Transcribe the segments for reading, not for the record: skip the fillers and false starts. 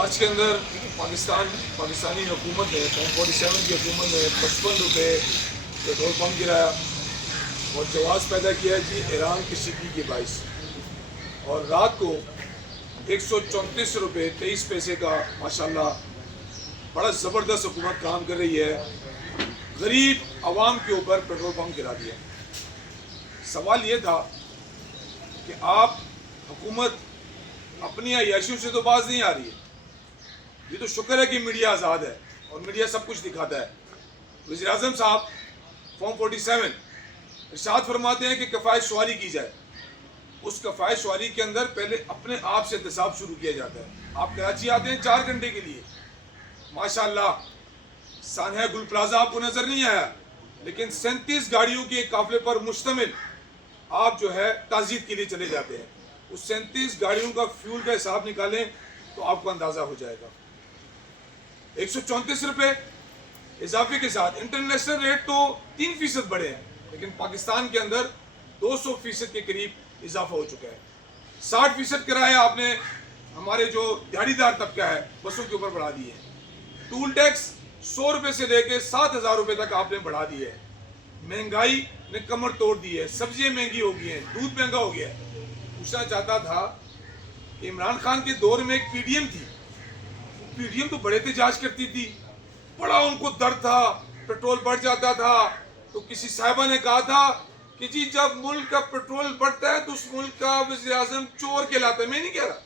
मार्च के अंदर पाकिस्तानी हुकूमत ने 47 की हुकूमत ने 55 रुपये पेट्रोल पम्प गिराया और जवाब पैदा किया कि ईरान की शिकी के बाइस, और रात को 134 रुपये 23 पैसे का माशाल्लाह बड़ा ज़बरदस्त हुकूमत काम कर रही है, गरीब आवाम के ऊपर पेट्रोल पम्प गिरा दिया। सवाल ये था कि आप हुकूमत अपनी अयाशियों से तो बाज नहीं आ रही है। ये तो शुक्र है कि मीडिया आज़ाद है और मीडिया सब कुछ दिखाता है। वज़ीर-ए-आज़म साहब फॉर्म 47 इरशाद फरमाते हैं कि कफ़ायत शुमारी की जाए। उस कफ़ायत शुमारी के अंदर पहले अपने आप से एहतसाब शुरू किया जाता है। आप कराची आते हैं 4 घंटे के लिए, माशाल्लाह सानहा गुल प्लाजा आपको नज़र नहीं आया, लेकिन 37 गाड़ियों के एक काफिले पर मुश्तमिल आप जो है ताज़ीद के लिए चले जाते हैं। उस 37 गाड़ियों का फ्यूल का हिसाब निकालें तो आपको अंदाज़ा हो जाएगा। 134 रुपये इजाफे के साथ इंटरनेशनल रेट तो 3% बढ़े हैं, लेकिन पाकिस्तान के अंदर 200% के करीब इजाफा हो चुका है। 60% किराया आपने हमारे जो दिहाड़ीदार तबका है बसों के ऊपर बढ़ा दिए हैं। टूल टैक्स 100 रुपये से लेकर 7,000 रुपये तक आपने बढ़ा दिए है। महंगाई ने कमर तोड़ दी है, सब्जियां महंगी हो गई हैं, दूध महंगा हो गया है। पूछना चाहता था, इमरान खान के दौर में एक पीडीएम थी, पीडीएम तो बड़े एहतजाज करती थी, बड़ा उनको दर्द था, पेट्रोल बढ़ जाता था तो किसी साहिबा ने कहा था कि जी जब मुल्क का पेट्रोल बढ़ता है तो उस मुल्क का वज़ीर-ए-आज़म चोर कहलाता है। मैं नहीं कह रहा,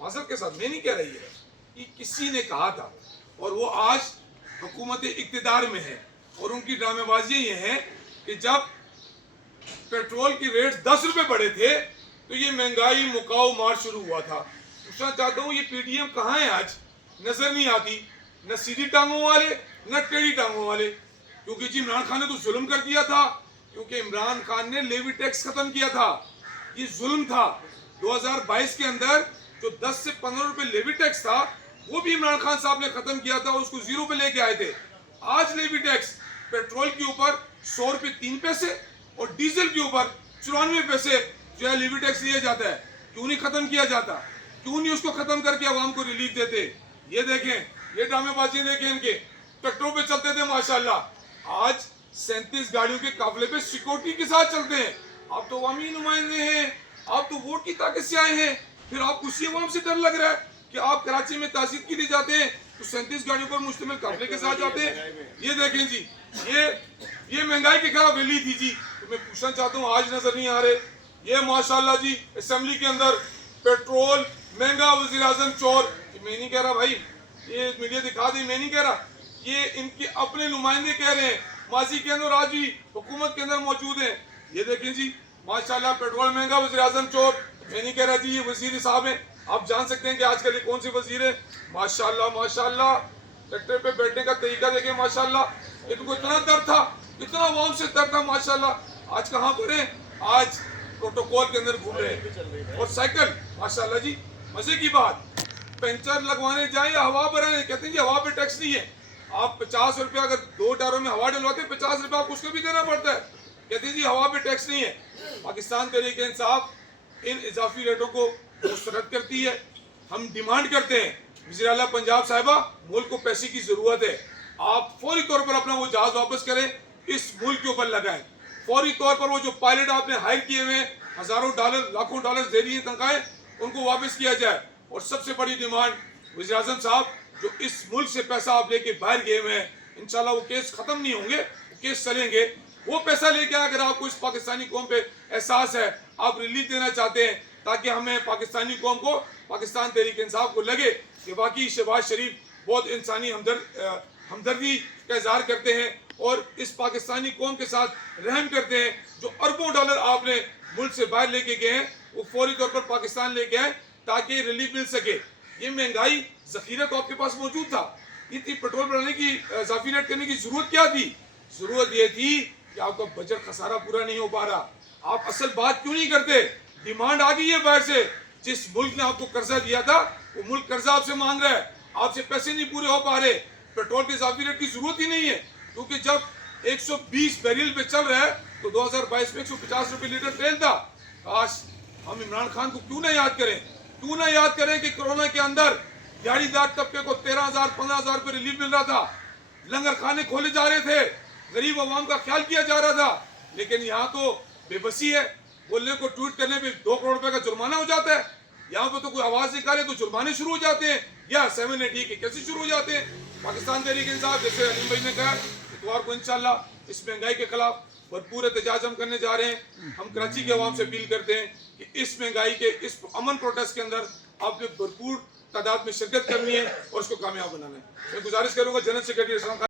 माज़रत के साथ मैं नहीं कह रही है, कि किसी ने कहा था, और वो आज हुकूमत इक़्तिदार में है और उनकी ड्रामेबाजी ये है कि जब पेट्रोल की रेट 10 रुपये बढ़े थे तो ये महंगाई मुकाओ मार शुरू हुआ था। पूछना चाहता हूँ ये पीडीएम कहाँ है, आज नजर नहीं आती, न सीधी टांगों वाले न टेढ़ी टांगों वाले, क्योंकि जी इमरान खान ने तो जुल्म कर दिया था, क्योंकि इमरान खान ने लेवी टैक्स खत्म किया था। ये जुल्म था। 2022 के अंदर जो 10 से 15 रुपए लेवी टैक्स था वो भी इमरान खान साहब ने खत्म किया था, उसको 0 पे लेके आए थे। आज लेवी टैक्स पेट्रोल के ऊपर 100 रुपये 3 पैसे और डीजल के ऊपर 94 पैसे जो है लेवी टैक्स लिया जाता है। क्यों नहीं खत्म किया जाता? क्यों नहीं उसको खत्म करके आवाम को रिलीफ देते? ये देखें, ये ड्रामेबाजी देखें इनके। ट्रैक्टरों पे चलते थे माशाल्लाह, आज 37 गाड़ियों के काफिले पे सिक्योरिटी के साथ चलते हैं। आप तो अवामी नुमाइंदे हैं, आप तो वोट की ताकत से आए हैं, फिर आपको उसी अवाम से डर लग रहा है कि आप कराची में तासीद के लिए जाते हैं तो 37 गाड़ियों पर मुश्तमिल काफिले के साथ जाते हैं। ये देखें जी, ये महंगाई के खिलाफ रैली थी जी। तो मैं पूछना चाहता हूँ आज नजर नहीं आ रहे? ये माशाल्लाह जी असेंबली के अंदर पेट्रोल महंगा, वज़ीर-ए-आज़म चोर। मैं नहीं कह रहा भाई, ये मीडिया दिखा दी, मैं नहीं कह रहा, ये इनके अपने नुमाइंदे कह रहे हैं, माजी के अंदर आज भी हुकूमत के अंदर मौजूद हैं। ये देखें जी माशाल्लाह पेट्रोल महंगा, वज़ीर-ए-आज़म चोर। मैं नहीं कह रहा जी ये वजीर साहब हैं, आप जान सकते हैं कि आजकल ये कौन से वजीर है। माशाल्लाह माशाल्लाह, ट्रैक्टर पे बैठने का तरीका देखें माशाल्लाह। इनको इतना डर था, इतना अवाम से डर था माशाल्लाह। आज कहाँ पर है? आज प्रोटोकॉल के अंदर घूम रहे हैं। और साइकिल माशाल्लाह जी, मजे की बात, पंचर लगवाने जाए या हवा भराने, कहते हैं जी हवा पे टैक्स नहीं है। आप 50 रुपया अगर 2 टायरों में हवा डलवाते हैं 50 रुपया आपको उसको भी देना पड़ता है। कहते हैं जी हवा पे टैक्स नहीं है। पाकिस्तान तहरीक इंसाफ इन इजाफी रेटों को मुस्तरद करती है। हम डिमांड करते हैं, वज़ीर आला पंजाब साहिबा, मुल्क को पैसे की जरूरत है, आप फौरी तौर पर अपना वो जहाज वापस करें, इस मुल्क के ऊपर लगाएं। फौरी तौर पर वो जो पायलट आपने हायर किए हुए हैं, हजारों डॉलर लाखों डॉलर दे रही है तनख्वाहें, उनको वापस किया जाए। और सबसे बड़ी डिमांड, वज़ीर आज़म साहब जो इस मुल्क से पैसा आप लेके बाहर गए हुए हैं, इंशाल्लाह वो केस खत्म नहीं होंगे, वो केस चलेंगे। वो पैसा लेके अगर आपको इस पाकिस्तानी कौम पे एहसास है, आप रिलीफ देना चाहते हैं, ताकि हमें पाकिस्तानी कौम को, पाकिस्तान तहरीक इंसाफ को लगे कि बाकी शहबाज शरीफ बहुत इंसानी हमदर्दी का इजहार करते हैं और इस पाकिस्तानी कौम के साथ रहम करते हैं। जो अरबों डॉलर आपने मुल्क से बाहर लेके गए हैं, वो फौरी तौर पर पाकिस्तान लेके आए ताकि रिलीफ मिल सके। ये महंगाई जखीरा तो आपके पास मौजूद था, इतनी पेट्रोल बढ़ाने की, इजाफी रेट करने की जरूरत क्या थी? जरूरत ये थी कि आपका बजट खसारा पूरा नहीं हो पा रहा। आप असल बात क्यों नहीं करते? डिमांड आ गई है बाहर से, जिस मुल्क ने आपको कर्जा दिया था वो मुल्क कर्जा आपसे मांग रहा है, आपसे पैसे नहीं पूरे हो पा रहे। पेट्रोल के इजाफी रेट की जरूरत ही नहीं है, क्योंकि जब 120 बैरियल पे चल रहा है तो 2022 में 150 रुपये लीटर तेल था। काश हम इमरान खान को क्यों ना याद करें, क्यों ना याद करें कि कोरोना के अंदर दिहाड़ीदार तबके को 13,000 15,000 रुपये रिलीफ मिल रहा था, लंगर खाने खोले जा रहे थे, गरीब अवाम का ख्याल किया जा रहा था। लेकिन यहाँ तो बेबसी है, बोलने को ट्वीट करने पे 2 करोड़ रुपए का जुर्माना हो जाता है। यहाँ पे तो कोई आवाज निकाले तो जुर्माने शुरू हो जाते हैं, या 780 के कैसे शुरू हो जाते हैं। पाकिस्तान तहरीक इंसाफ, जैसे अलीम भाई ने कहा, इतवार को इंशाल्लाह इस महंगाई के खिलाफ भरपूर एहतजाज हम करने जा रहे हैं। हम कराची के अवाम से अपील करते हैं कि इस महंगाई के इस अमन प्रोटेस्ट के अंदर आपने भरपूर तादाद में शिरकत करनी है और उसको कामयाब बनाना है। मैं गुजारिश करूंगा जनरल सेक्रेटरी